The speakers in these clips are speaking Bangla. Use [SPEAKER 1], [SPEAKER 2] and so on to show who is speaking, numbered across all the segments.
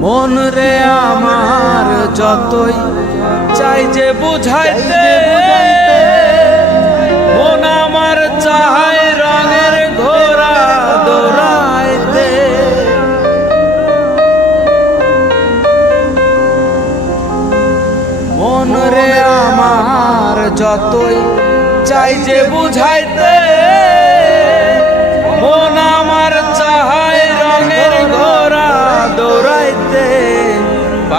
[SPEAKER 1] মন রে আমার যতই চাই যে বুঝাইতে মন আমার চায় রঙের ঘোড়া দৌড়াইতে। মন রে আমার যতই চাই যে বুঝাইতে।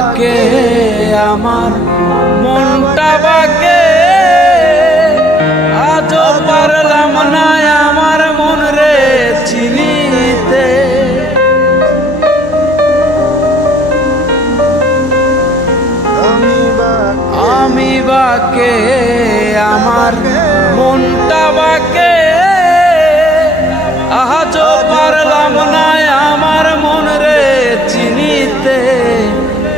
[SPEAKER 1] বাকে আমার মনটা বাকে। আজও পারলাম না আমার মন রে চিনিতে আমি বাকে। আমার মনটা বাকে। আজও পারলাম না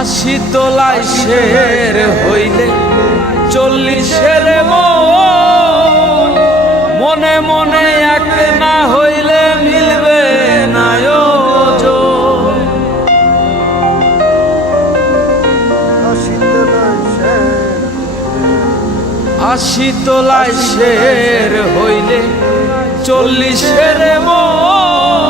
[SPEAKER 1] আশি তোলায় শের হইলে চল্লিশের মন। মনে মনে এক না হইলে মিলবে না ওজন। আশি তোলায় শের হইলে চল্লিশের মনে।